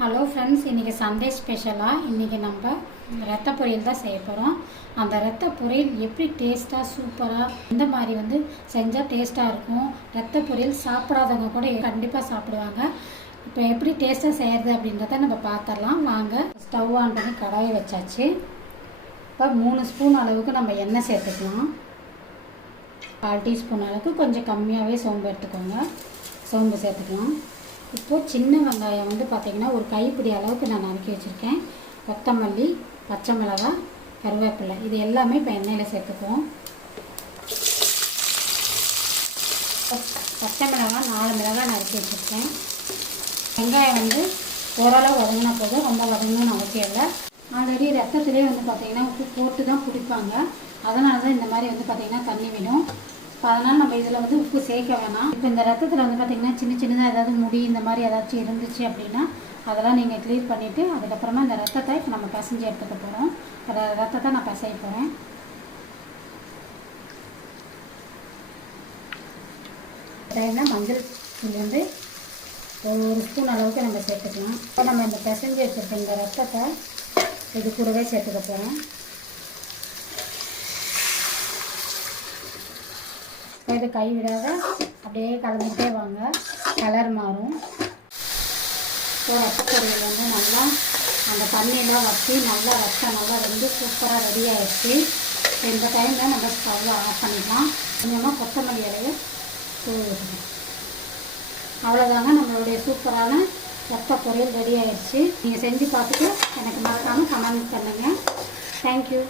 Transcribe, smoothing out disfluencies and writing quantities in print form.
Hello friends, இன்றைக்கி Sunday ஸ்பெஷலாக இன்றைக்கி நம்ம ரத்த பொரியல் தான் செய்ய போகிறோம். அந்த ரத்த பொரியல் எப்படி டேஸ்ட்டாக சூப்பராக இந்த மாதிரி செஞ்சால் டேஸ்ட்டாக இருக்கும். ரத்த பொரியல் சாப்பிடாதவங்க கூட கண்டிப்பாக சாப்பிடுவாங்க. இப்போ எப்படி டேஸ்ட்டாக செய்கிறது அப்படின்றத நம்ம பார்த்துடலாம் வாங்க. ஸ்டவ் ஆன் பண்ணி கடாயை வச்சாச்சு. இப்போ 3 ஸ்பூன் அளவுக்கு நம்ம எண்ணெய் சேர்த்துக்கலாம். 1/4 டீஸ்பூன் அளவுக்கு கொஞ்சம் கம்மியாகவே சோம்பு எடுத்துக்கோங்க. சோம்பு சேர்த்துக்கலாம். இப்போது சின்ன வெங்காயம் பார்த்திங்கன்னா ஒரு கைப்பிடி அளவுக்கு நான் நறுக்கி வச்சுருக்கேன். கொத்தமல்லி, பச்சை மிளகாய், கருவேப்பிலை இது எல்லாமே இப்போ எண்ணெயில் சேர்த்துக்குவோம். பச்சை மிளகாய் 4 மிளகாய் நறுக்கி வச்சுருக்கேன். வெங்காயம் ஓரளவு வதங்கினா போதும், ரொம்ப வதங்கணும்னு அவசியம் இல்லை. ஆல்ரெடி ரத்தத்துலேயே பார்த்திங்கன்னா உப்பு போட்டு தான் பிடிப்பாங்க. அதனால தான் இந்த மாதிரி பார்த்திங்கன்னா தண்ணி விடும். இப்போ அதனால் நம்ம இதில் உப்பு சேர்க்க வேணாம். இப்போ இந்த ரத்தத்தில் பார்த்திங்கன்னா சின்னதாக ஏதாவது முடி இந்த மாதிரி ஏதாச்சும் இருந்துச்சு அப்படின்னா அதெல்லாம் நீங்கள் க்ளீன் பண்ணிவிட்டு அதுக்கப்புறமா இந்த ரத்தத்தை இப்போ நம்ம பிசைஞ்சு எடுத்துக்க போகிறோம். ரத்தத்தை நான் பிசைய போகிறேன். மஞ்சள் தூள் 1 ஸ்பூன் அளவுக்கு நம்ம சேர்த்துக்கலாம். இப்போ நம்ம இந்த பிசைஞ்சு வச்சுருக்க இந்த ரத்தத்தை இது கூடவே சேர்த்துக்க போகிறோம். இது கை விடாத அப்படியே கலந்துகிட்டே வாங்க, கலர் மாறும். ஸோ ரத்த பொரியல் நல்லா அந்த தண்ணியெல்லாம் வற்றி நல்லா ரத்தம் நல்லா சூப்பராக ரெடி ஆகிடுச்சு. இந்த டைமில் நம்ம ஸ்டவ் ஆஃப் பண்ணிக்கலாம். கொஞ்சமாக கொத்தமல்லி இலையை தூவிடணும். அவ்வளோதாங்க, நம்மளுடைய சூப்பரான ரத்த பொரியல் ரெடி ஆகிடுச்சு. நீங்கள் செஞ்சு பார்த்துட்டு எனக்கு மறக்காமல் கமெண்ட் பண்ணுங்கள். தேங்க்யூ.